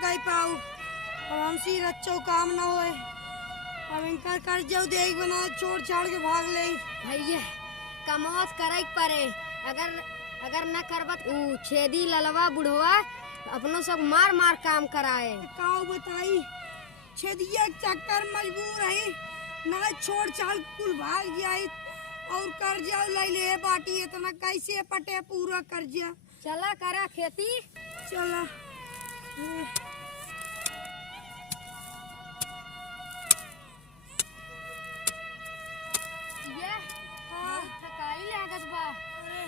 कही पाऊ और हमसी रच्चो काम न होए। अब इनकर कर जाऊ देख बना छोड़ छाड़ के भाग ले। भैया कमौत करे परे अगर न करबत छेदी ललवा बुढ़वा अपनों सब मार मार काम कराए। काऊ बताई छेदिया चक्कर मजबूर है ना छोड़ छाड़ कुल भाग जाए और कर्जा ले बाटी इतना कैसे पटे पूरा कर्जा। चला करा खेती चला ये हाँ थकाई लागत बा। अरे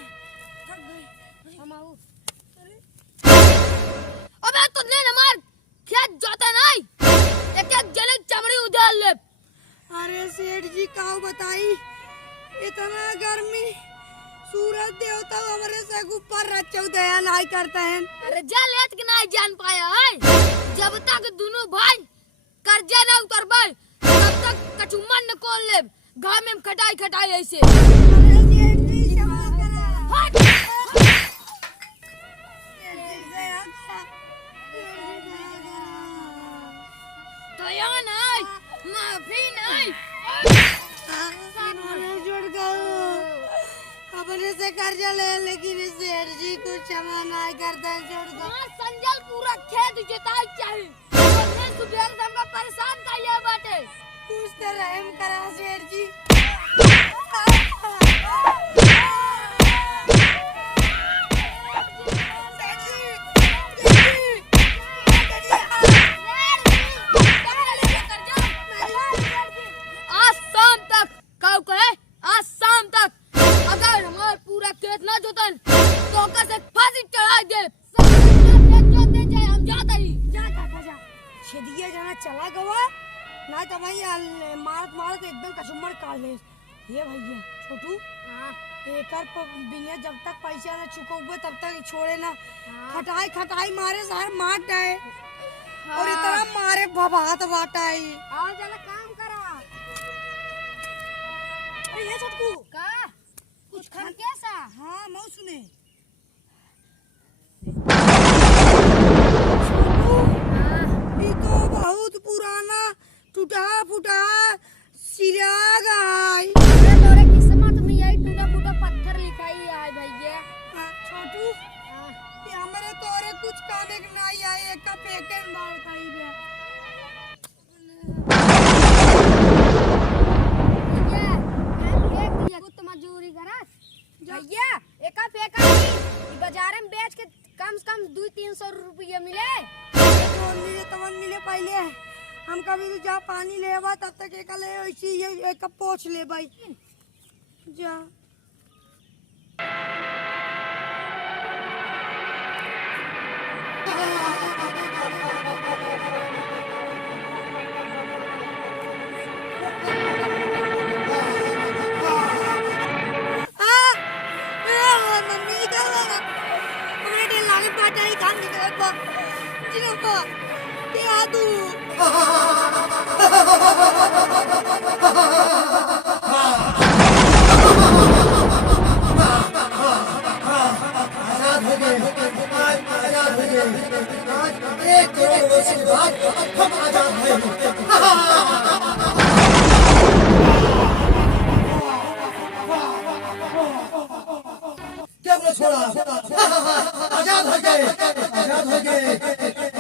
थक गई हम आऊ। अरे अबे तुझने हमार खेत जोता नहीं एक एक जने चमड़ी उधार ले। अरे सेठ जी काऊ बताई इतना गर्मी सूरज देवता हमारे से ऊपर रचौ दया नहीं करता है। अरे जा लेत के नहीं जान पाया है जब तक दोनों भाई कर्जा न उतरबे तब तक कचुम्मा न कोल ले गांव में खटाई ऐसे। अरे सेठ जी क्षमा करा। हट दया नहीं माफी नहीं। अपने से कर्जा ले लेकिन सेठ जी को क्षमा नहीं करता छोड़ दो। संजल पूरा खेत जोताई चाहिए हमने सुबह से हमका परेशान कर लिया बाटे। कुछ तो रहम करा सेठ जी। आज शाम तक कहो कहे आज शाम तक अगर हमारा पूरा खेत ना जोतन तो कैसे फांसी चढ़ा दे। जोते जाए हम जाता ही जा छेदिया जाना चला गवा ना तो भाई मारत एकदम कचुम्बर काट ले। ये भैया छोटू एकर पर बिना जब तक पैसा ना चुकोगे तब तक छोड़े ना। खटाई मारे शहर मार डाए और इतना मारे भभात बाटाई। आओ चला काम करा। अरे ये छोटू का कुछ खन कैसा। हाँ मौ सुने ये तो बहुत पुराना टूटा फूटा सिराग है। अरे तोरे किस्मत में यही टूटा फूटा पत्थर लिखाई है भैया। छोटू ये हमारे तोरे कुछ कामे के नहीं आए एक का पैकेट मार खाई बे। भैया एक कुत मजदूरी करस भैया एका फेंका ई बाजार में बेच के कम से कम 200-300 रुपया मिले। तवन मिले पहले हम कभी भी जा पानी ले आवा तब तक एक ले ऐसी ये एक पोछ ले भाई जा। आजाद हो गए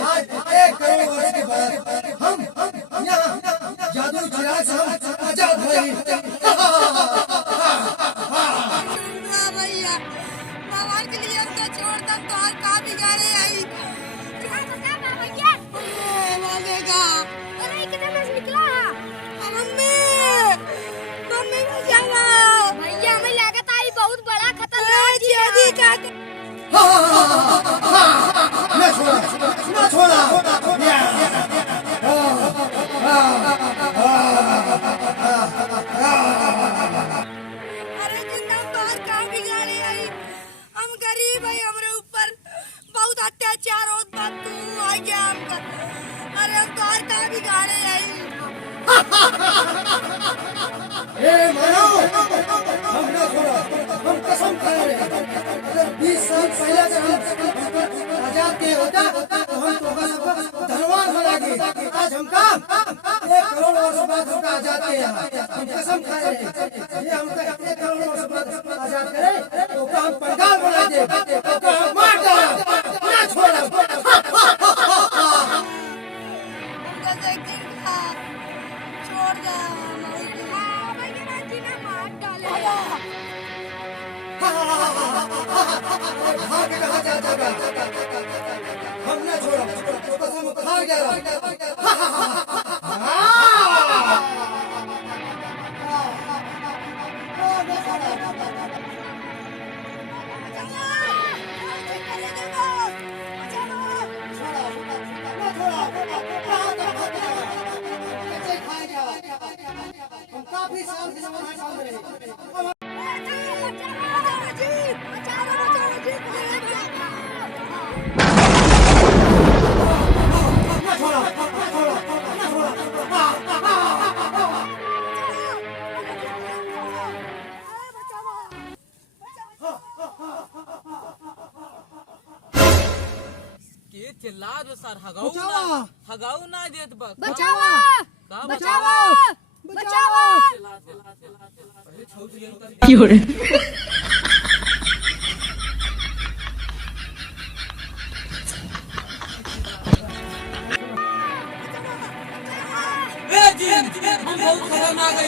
आज 1 करोड़ वर्ष के बाद हम यहाँ जादू चिराग से हम आजाद हुए। भैया भगवान के लिए हम तो छोड़ दम तो हर काम बिगाड़े आई मानेगा। अरे कितना बस निकला मम्मी मम्मी बचाओ भैया हमें लागत आई बहुत बड़ा खतरनाक छेदी का न छोड़ा अरे जिंदा बाहर काम बिगाड़े आई। हम गरीब है हमारे ऊपर बहुत अत्याचार होत बा तू आ गया हमका। अरे हम तो हर काम बिगाड़े आई। ए मानो हम न छोड़ा हम कसम खा रहे अगर 20 साल पहले से हम आजाद नहीं होता तो हम तो ये चिल्ला दो सर बचावा। हगाऊ ना देत बा बचावा का बचावा बचावा पहले छोड़ ये जी हम बहुत खतरनाक है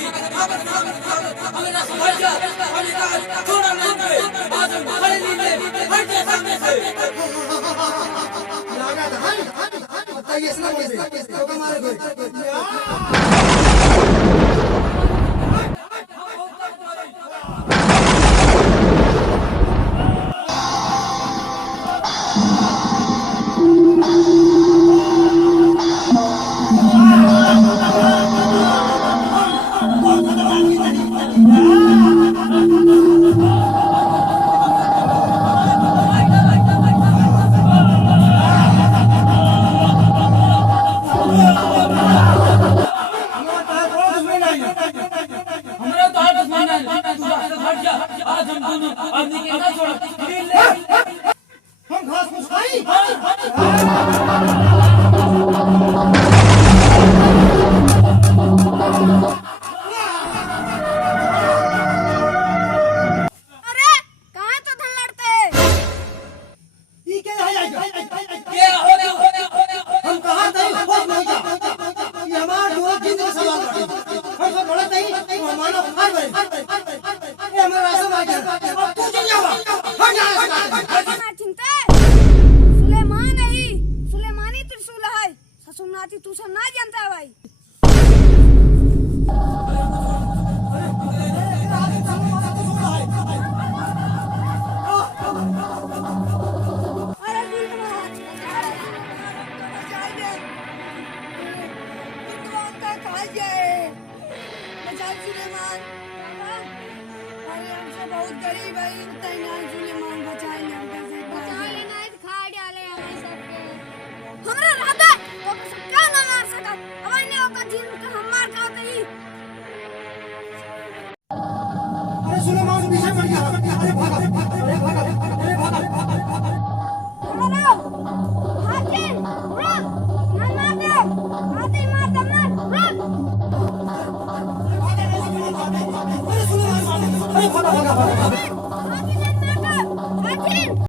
हमें ना समझ जा हमें ना छोड़ा नहीं दे आज हम खड़े नहीं दे हट जा सामने से लागा था बताइए इसना बोल दे तो मारे कोई हमारा तो हाथ माना तू रास्ते हट जा आज हम दोनों आदमी के ना छोड़ हम घास फूस खाई अरे कहाँ तो धन लड़ते हैं ये क्या है ये हो गया हम कहां थे बहुत नहीं जा ये हमारा दो दिन का सवाल है हम सब लड़ते ही वो हमारा हार गए ये हमारा रास्ता आ गया अब तू चल जावा हट जा ना चिंता सुलेमान है ही सुलेमानी त्रिशूल है ससुरनाती तू सब ना जानता है भाई अरे सुलेमान बचाई दे विक्रम का कहा जाए बचाओ सुलेमान अरे हमसे बहुत गरीब है उतना ही ना सुलेमान बचाए हम कैसे बचाए खा डाले हमें सबके हमरा राधा तो सब क्या ना मार सका हवाई ने ओका जीन का हम मार का गई अरे सुलेमान पीछे पड़ गया अरे भागा अरे भागा अरे भागा हेलो हाकिम रुक ना मार दे हाथी मार दम ना रुक अरे सुलेमान अरे भागा भागा